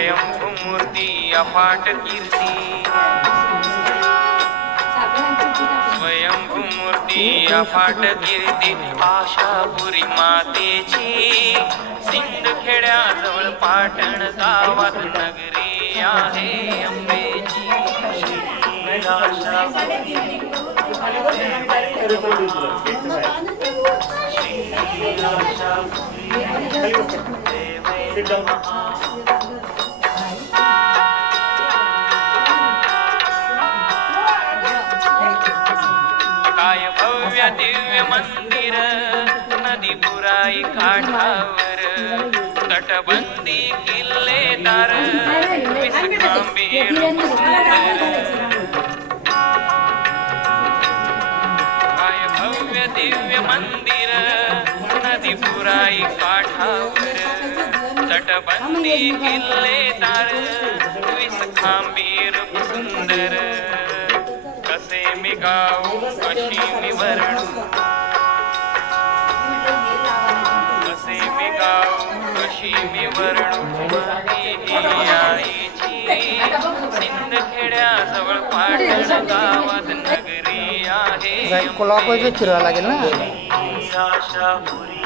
स्वयंभूमूर्ती अफाट कीर्ती स्वयंभूमूर्ती अफाट कीर्ती आशापुरी मातेची सिंदखेड्याजवळ पाटण गावात नगरी आहे अंबेची काय भव्य दिव्य मंदिर नदी पुराई काठावर तटबंदी किल्लेदार विश्रांबीर काय भव्य दिव्य मंदिर नदी पुराई काठावर तटबंदी किल्लेदार विश्रांबीर सुंदर कसे मी गाऊ कशी मी वर्णू कसे मी गाऊ कशी मी वर्णू आईची सिंदखेड्याजवळ पाटण गावात नगरी आहे कोल्हापूरचे फिरायला लागेल ना आशापुरी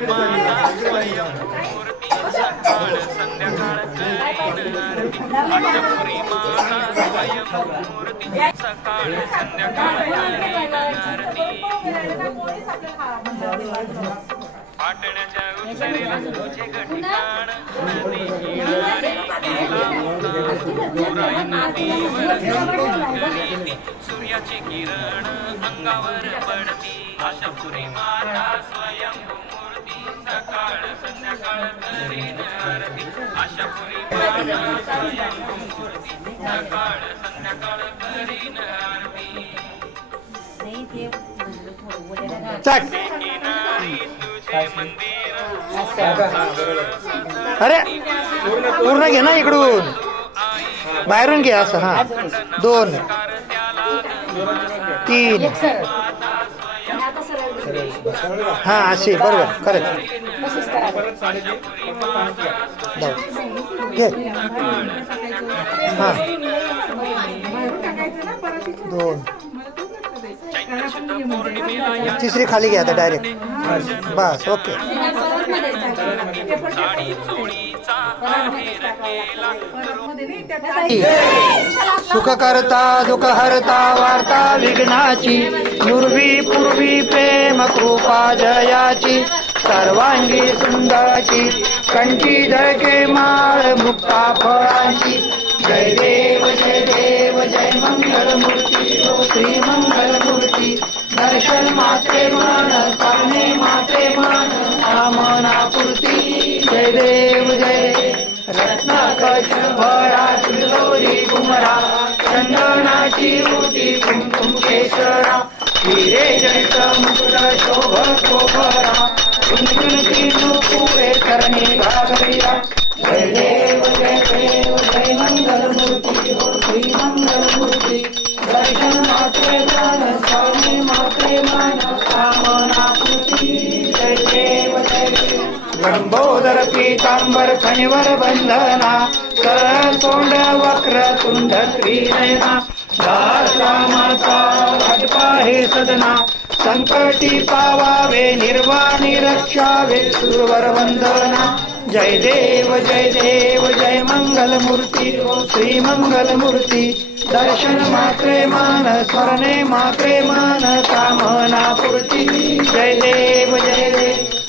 माता स्वयंभूमूर्ती सकाळ संध्याकाळ करीन आरती आशापुरी माता स्वयंभूमूर्ती सकाळ संध्याकाळ करीन आरती पाटण्याच्या उत्तरेला तुझे ठिकाण नदी किनारी पुराई नदीवर गळीती सूर्याची किरण अंगावर पडती आशापुरी माता स्वयंभूमूर्ती सकाळ संध्याकाळ करीन आरती आशापुरी माता स्वयंभूमूर्ती सकाळ संध्याकाळ करीन आरती अरे पूर्ण घे ना इकडून बाहेरून घे असं हा 2 3 हा अशी बरोबर खरंच घे हा 2 तिसरी खाली घ्या आता डायरेक्ट बस ओके सुख करता दुःख हरता वार्ता विघ्नाची नुर्वी पूर्वी प्रेम कृपा जयाची सर्वांगी सुंदराची कंठी धळके माळ मुक्ता फळाची जय देव जय मंगल मूर्ती श्री मंगल मूर्ती दर्शन मात्रे मान करणे मात्रे मान कामना पूर्ती जय देव जय रत्नाकश भरा सिंदोरी कुमरा चंदनाची उटी कुंकुम केशरा हिरे जैत मुकुट शोभ शोभरा कुंकुंती नुपुरे करणे भागरिया जय देव जय मंगल मूर्ती श्री मंगल मूर्ती दर्शन मात्रे मान स्वामी मात्रे मान कामना पूर्ती जय देव लंबोदर पीतांबर फणीवर बंधना सोंड वक्र तुंड त्रिनयना दासामाचा घटपा हे सदना संकटी पावावे निर्वाणी रक्षावे सुरवर वंदना जय देव जय मंगल मूर्ती श्री मंगल मूर्ती दर्शन मात्रे मान स्मरणे मात्रे मान कामना पूर्ती जय देव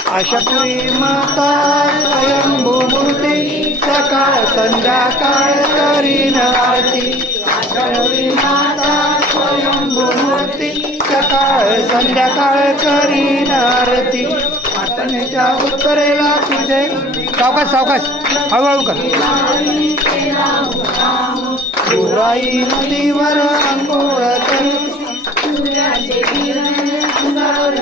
आशापुरी माता स्वयंभूमूर्ती सकाळ संध्याकाळ करीन आरती आशापुरी माता स्वयंभूमूर्ती सकाळ संध्याकाळ करीन आरती पाटणच्या उत्तरेला तुझे सावकाश हळूहळू कर पुराई नदीवर अंघोळ करी सूर्याचे किरण सुंदर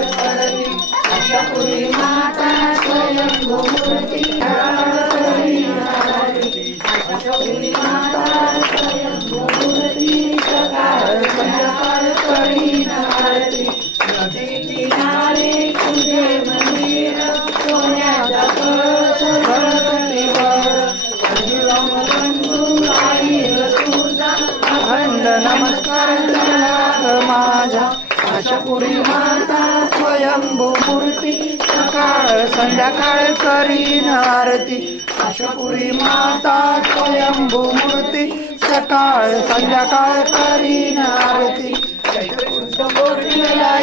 आशापुरी माता स्वयंभूमूर्ती आशापुरी माता स्वयंभू मूर्ती सकाळ संध्याकाळ करीन आरती आशापुरी माता स्वयंभू मूर्ती सकाळ संध्याकाळ करीन आरती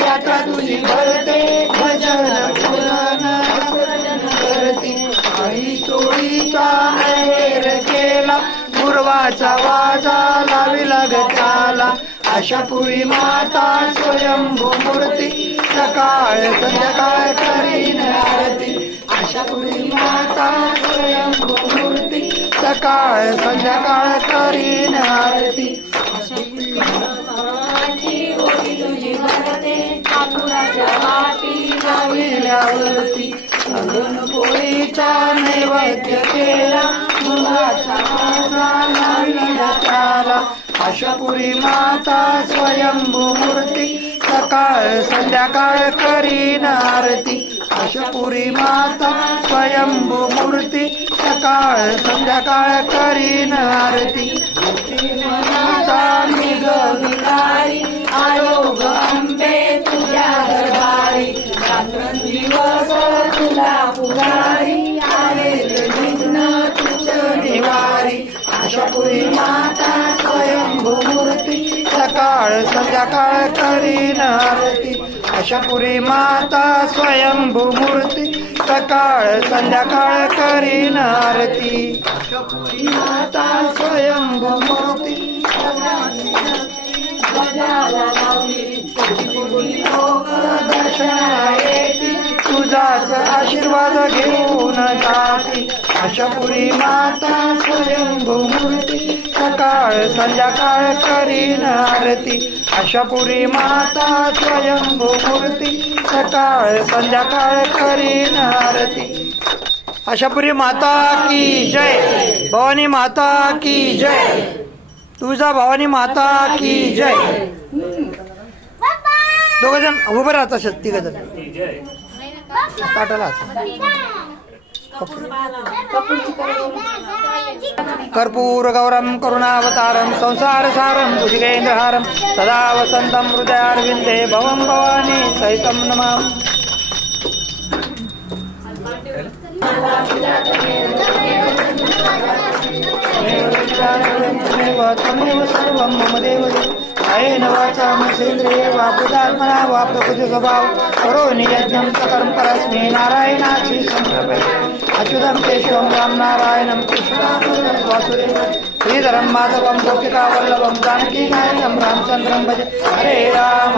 यात्रा तुझी भरते भजन पुराण करती आई चोळीचा नैवेर केला पूर्वाचा वाजा लाविला गताला आशापुरी माता स्वयंभू मूर्ती सकाळ संध्याकाळ करीन आरती आशापुरी माता स्वयंभू मूर्ती सकाळ संध्याकाळ करीन आरती तुझी भरते कापुराच्या वाटी लाविल्यावरती अजून पोळीचा नैवेद्य केला मुलाचा माझा लाविला त्याला आशापुरी माता स्वयंभू मूर्ती सकाळ संध्याकाळ करीन आरती आशापुरी माता स्वयंभू मूर्ती सकाळ संध्याकाळ करीन आरती माता निगविकारी आयोग अंबे तुझ्या दरबारी रात्रंदिवस तुला पुजारी आले विघ्न तुझ निवारी आशापुरी माता स्वयंभू मूर्ती सकाळ संध्याकाळ करीन आरती आशापुरी माता स्वयंभू मूर्ती सकाळ संध्याकाळ करीन आरती आशापुरी माता स्वयंभू मूर्ती दर्शना येती तुझाच आशीर्वाद घेऊन जाती आशापुरी माता स्वयंभू मूर्ती सकाळ संध्याकाळ करीन आरती आशापुरी माता स्वयंभू मूर्ती सकाळ संध्याकाळ करीन आरती आशापुरी माता की जय भवानी माता की जय तुळजा भवानी माता की जय दोघ जण उभे राहत असेल तिघ जण ताटाला कर्पूर गौरम करुणावतारम संसार सारम भुजगेंद्रहारम सदा वसंतम हृदयारविंदे भवम भवानी सहितम नमामि त्वमेव सर्वं मम देव कायेन वाचा मनसेन्द्रिये वा बुद्धात्मना वा प्रकृति स्वभाव करोमि यज्ञं सकलं परस्मै नारायणाची संप्रभे अच्युतं केशवं राम नारायणं कृष्णं वासुदेवं श्रीधरं माधवं गोपिकावल्लभं जानकीनायकं रामचन्द्रं भजे हरे राम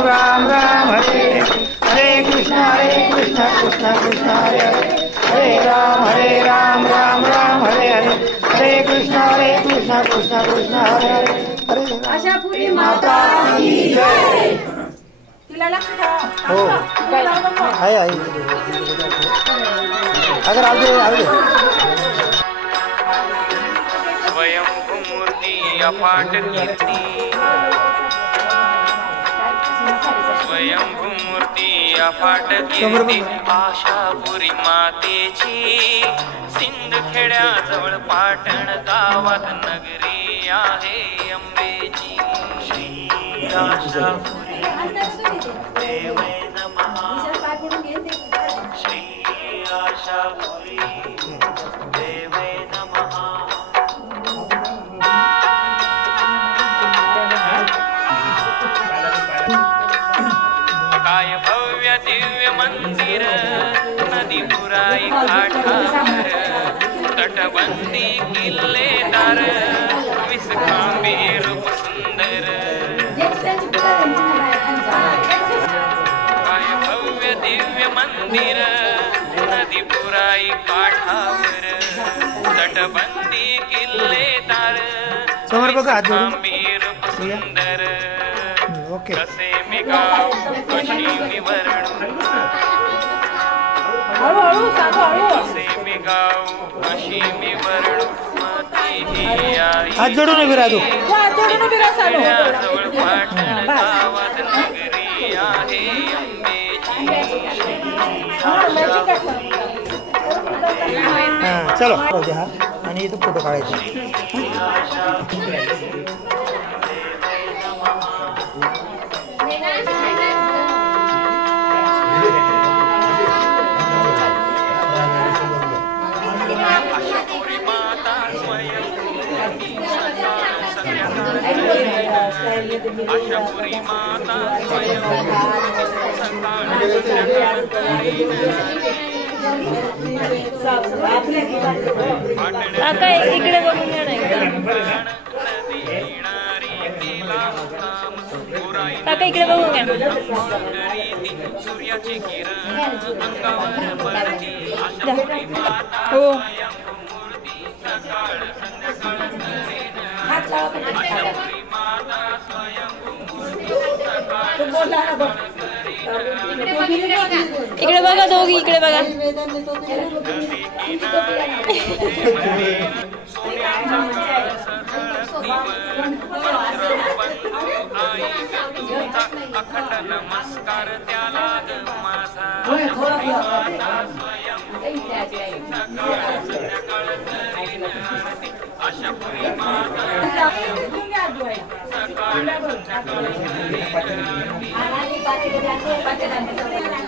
राम राम हरे हरे कृष्ण कृष्ण कृष्ण हरे हरे हरे राम राम हरे हरे हरे कृष्ण कृष्ण कृष्ण हरे हरे हरे आशापुरी माता की जय तिला लक्ष ठेवा हो आहे अगर आगे स्वयंभू मूर्ती अफाट कीर्ती स्वयंभू मूर्ती अफाट कीर्ती आशापुरी मातेची सिंदखेड्याजवळ पाटण गावात नगरी आहे अंबेची श्री आशापुरी देवे नमः श्री आशापुरी देवे नमः काय भव्य दिव्य मंदिर नदी पुराई काठावर तटबंदी किल्लेदार विसकांबी रूप सुंदर काय भव्य दिव्य मंदिर नदी पुराई काठावर तटबंदी किल्लेदार विसकांबी रूप सुंदर कसे मी गाव कशी मी वर्णू कसे मी गाव कशी मी वर्णू हात जोडून उभी राहा तू जवळ पाटण गावात नगरी आहे अंबेची चलो हा आणि इथं फोटो काढायचे Thank you. आशापुरी माता स्वयं सकाळ काका इकडे बघून घ्या ना एकदा. काका इकडे बघून घ्या. सूर्याची किरण अंगावर पडती हो आशापुरी माता इकडे बघा दोघी इकडे बघा. अखंड नमस्कार त्याला माझा आशापुरी माता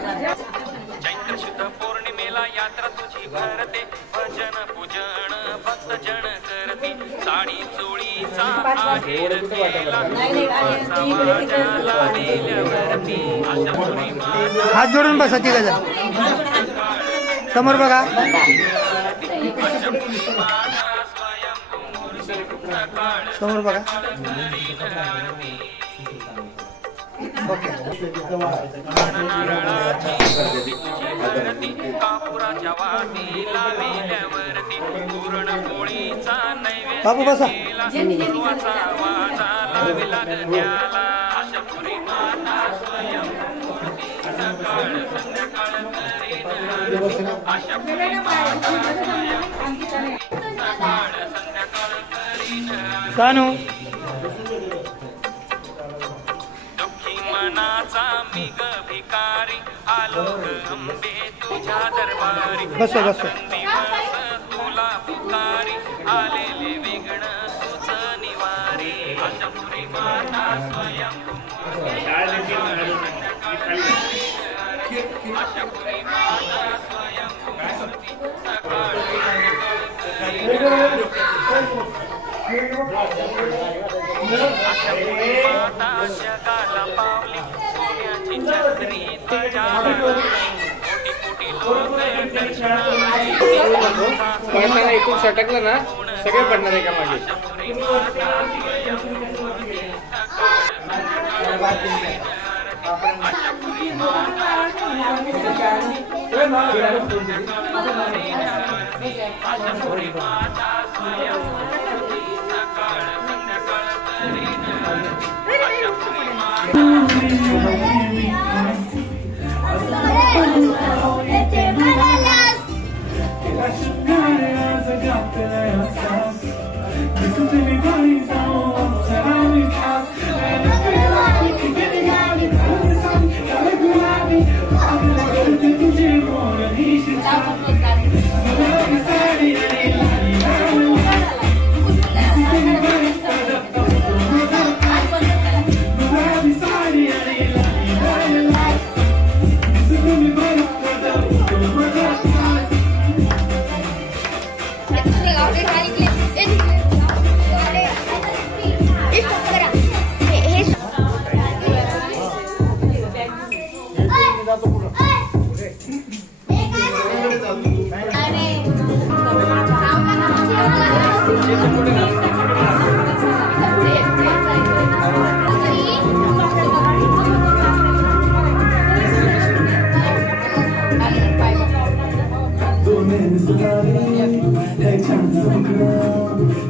चैत्र शुद्ध पौर्णिमेला यात्रा तुझी भरते भजन पूजन भक्तजन करते साडी चोळीचा आहेर केला आशापुरी माता हात जोडून बसा तिघजण. समोर बघा. समोर बघा. ओके. कापुराच्या वातीला मेल्यावरती पुरणपोळीचा नैवेद्य बाबू बसा. पूर्वाचा वाजा लाविला गण्याला आशापुरी माता स्वयं सकाळ संध्याकाळ करीन आशापुरी माता स्वयं सकाळ संध्याकाळ करीन कानू मनाचा मी ग भिकारी आलो ग अंबे तुझ्या दरबारी बस बस. दिवस तुला पुकारी आलेले विघ्न तुझ निवारी आशापुरी माता स्वयं आशापुरी माता स्वयं सकाळ आशापुरी माता जगाला पावली सोन्याची चंद्री तुझ्या कोटी कोटी लोक दर्शनाला इथून सटकलं ना सगळे पडणार आहे का मागे. आशापुरी माता स्वयं आशापुरी माता आशापुरी माता स्वयं सकाळ संध्याकाळ करीन आशापुरी माता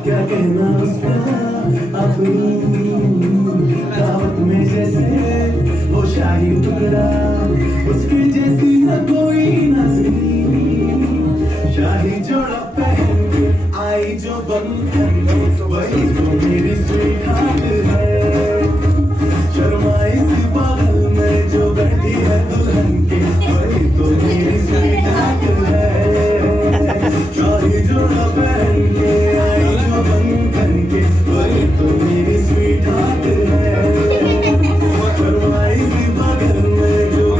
क्या कहना उसका दावत में जैसे वो शाही टुकड़ा उसकी जैसी न कोई नजरी शाही जोड़ा पहन के आई जो बंधन वही तो मेरी स्वीट है शर्माई सी बगल में जो बैठी है दुल्हन के वही तो मेरी स्वीट है शाही जोड़ा पहन के आई जो बंधन के वही तो मेरी स्वीट है शर्माई सी बगल में जो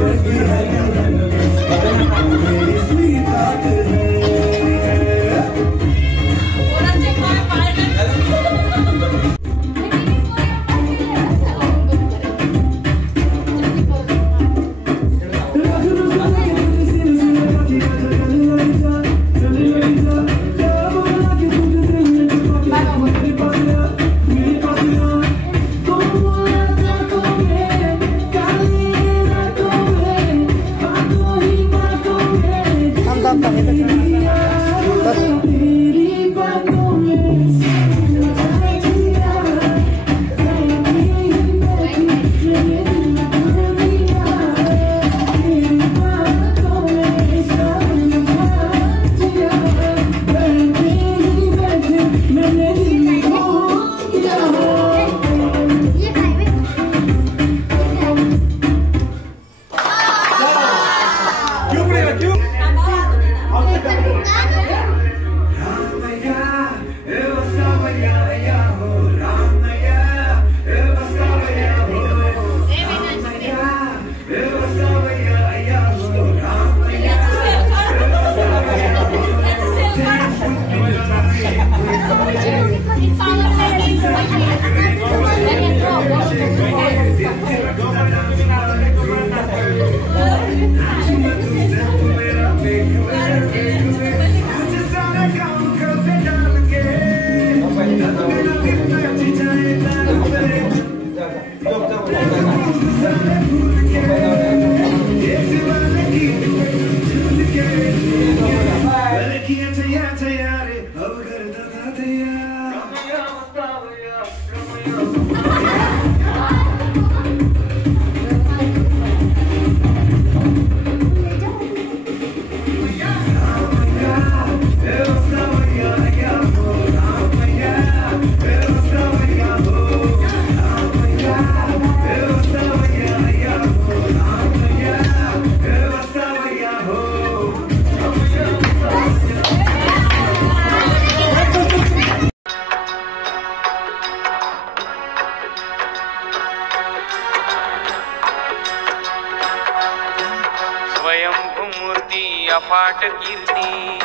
अफाट कीर्ती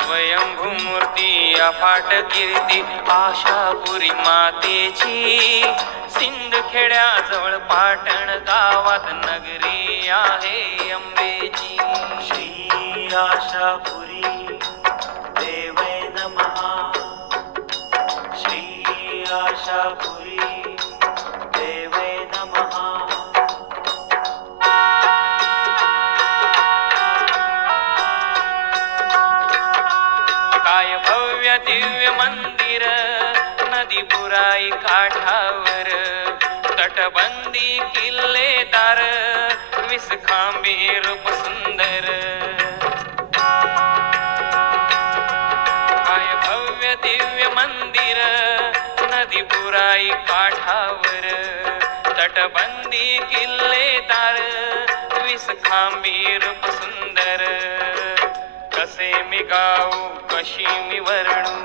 स्वयंभू मूर्ती अफाट कीर्ती आशापुरी मातेची सिंदखेड्याजवळ पाटण गावात नगरी आहे अंबेची श्री आशापुरी देवे नमः श्री आशापुरी देवे नमः दिव्य मंदिर नदी पुराई काठावर तटबंदी किल्लेदार विसखांबी रूप सुंदर काय भव्य दिव्य मंदिर नदी पुराई काठावर तटबंदी किल्लेदार विसखांबी रूप सुंदर कसे मी गाऊ कशी मी वर्णू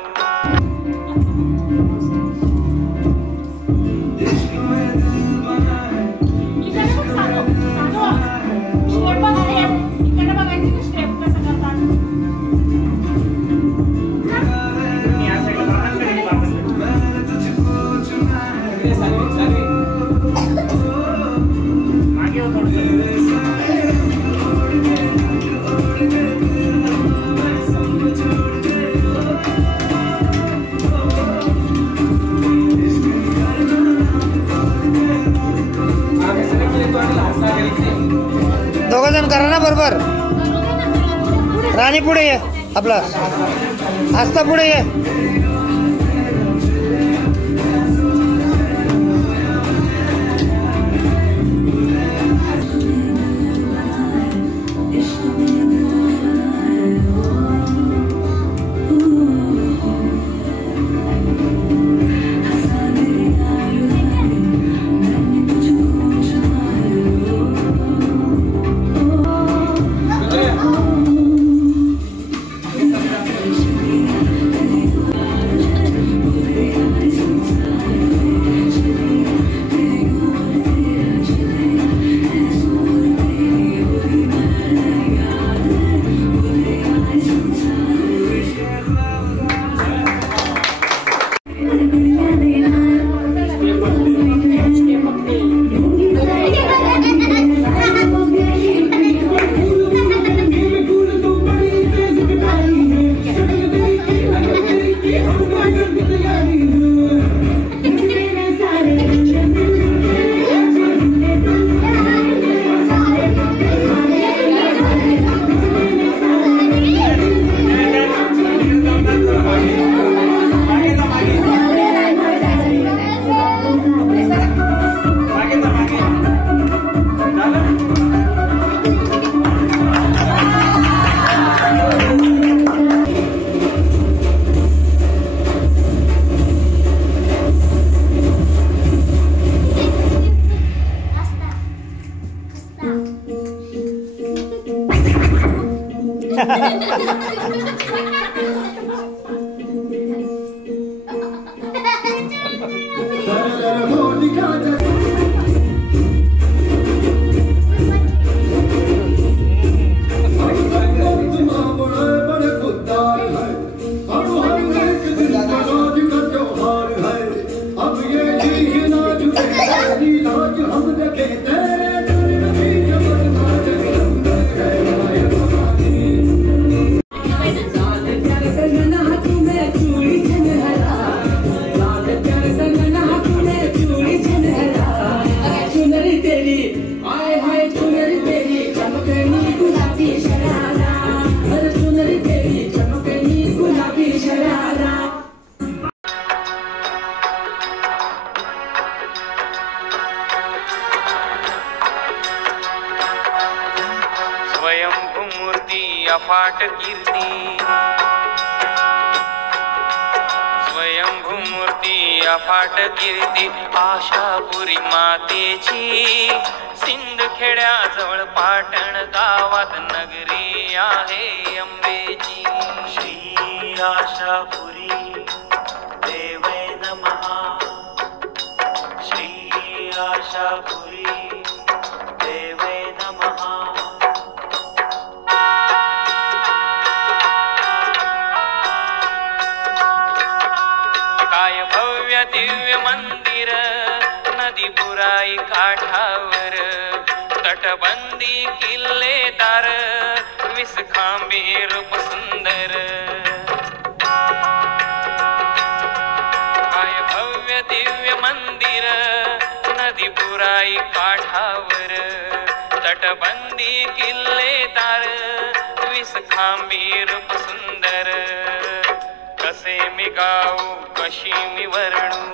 दोघं जण करा ना बरोबर. राणी पुढे ये, आपला आस्था पुढे ये. हम देखे अफाट कीर्ती स्वयंभू मूर्ती अफाट कीर्ती आशापुरी मातेची सिंदखेड्याजवळ पाटण गावात नगरी आहे अंबेची. श्री आशापुरी देवै नमः. श्री आशापुरी देवै नमः. काय भव्य दिव्य मंदिर नदी पुराई काठावर तटबंदी किल्लेदार विसखांबी रूप सुंदर. काय भव्य दिव्य मंदिर नदी पुराई काठावर तटबंदी किल्लेदार विसखांबी रूप सुंदर. कसे मी गाऊ कशी मी वर्णू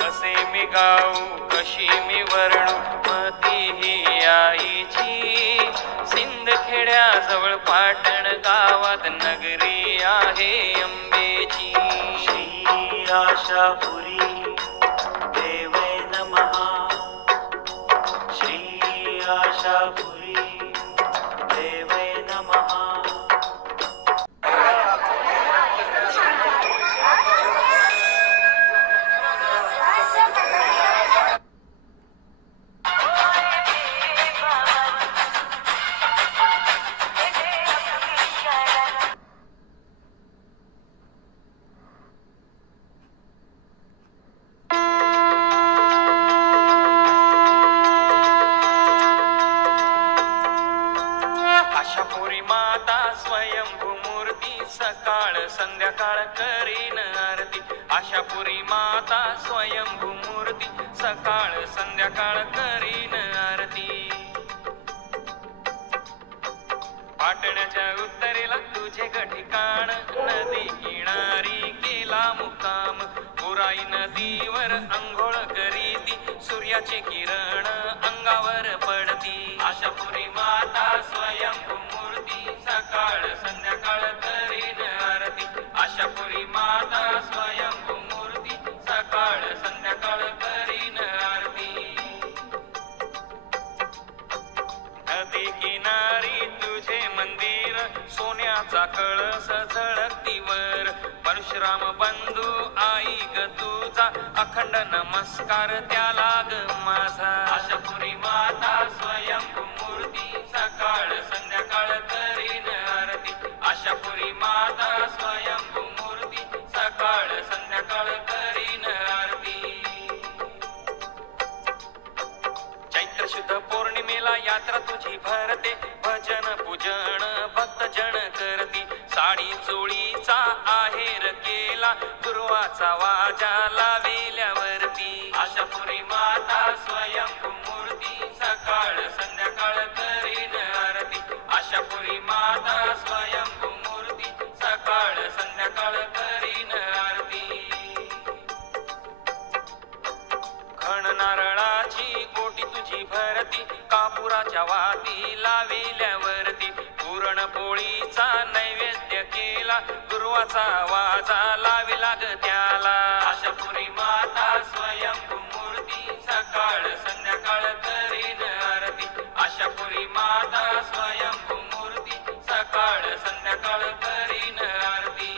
कसे मी गाऊ कशी मी वर्णू मती ही आईची सिंदखेड्याजवळ पाटण गावात नगरी आहे अंबेची. श्री आशापुरी देवै नमः. श्री आशापुरी देवै नमः. आशापुरी माता स्वयंभू मूर्ती सकाळ संध्याकाळ करीन आरती. आशापुरी माता स्वयंभू मूर्ती सकाळ संध्याकाळ करीन आरती. पाटण्याच्या उत्तरेला तुझे ठिकाण नदी किनारी केला मुक्काम. पुराई नदीवर अंघोळ करीती सूर्याचे किरण अंगावर पडती. आशापुरी माता स्वयंभू मूर्ती सकाळ संध्याकाळ करीन आरती. आशापुरी माता स्वयंभू मूर्ती सकाळ संध्याकाळ करीन आरती. नदी किनारी तुझे मंदिर सोन्याचा कळस झळकतीवर. परशुराम बंधू आई ग तुझा अखंड नमस्कार त्याला ग माझा. आशापुरी माता स्वयंभू मूर्ती सकाळ संध्याकाळ करीन आरती. आशापुरी माता स्वयंभू मूर्ती सकाळ संध्याकाळ करीन आरती. चैत्र शुद्ध पौर्णिमेला यात्रा तुझी भरते भजन पूजन भक्तजन करती. साडी चोळीचा आहेर केला गुरुवाचा वाजा लाविल्यावरती. आशापुरी माता स्वयंभू मूर्ती सकाळ संध्याकाळ करीन आरती. आशापुरी माता स्वयंभू मूर्ती सकाळ संध्याकाळ करीन आरती. घन नारळाची ओटी तुझी भरती कापुराच्या वाती लाविल्यावरती. पुरणपोळीचा नैवेद्य केला गुरुवाचा वाजा लाविला ग त्याला. आशापुरी माता स्वयंभू मूर्ती सकाळ संध्याकाळ करीन आरती. आशापुरी माता स्वयंभू मूर्ती सकाळ संध्याकाळ करीन आरती.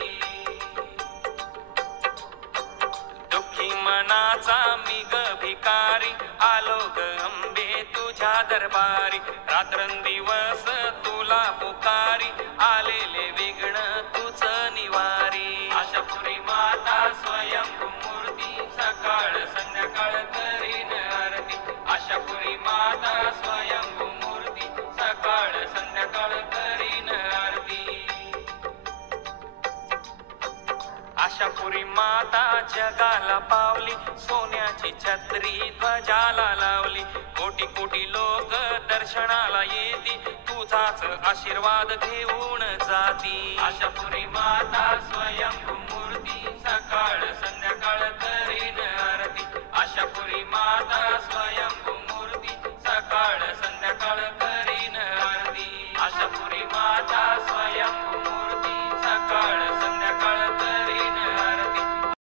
दुःखी मनाचा मी ग भिकारी आलो ग अंबे तुझ्या दरबारी. रात्रंदिवस तुला पुकारी आलेले विघ्न तुझ निवारी. आशापुरी माता स्वयंभू मूर्ती सकाळ संध्याकाळ करीन आरती. आशापुरी माता स्वयंभू मूर्ती सकाळ संध्याकाळ करीन आरती. आशापुरी माता जगाला पावली सोन्याची छत्री ध्वजाला लावली. कोटी कोटी लोक दर्शनाला येती तुझाच आशीर्वाद घेऊन जाती. आशापुरी माता स्वयंभू मूर्ती सकाळ संध्याकाळ करीन आरती. आशापुरी माता स्वयं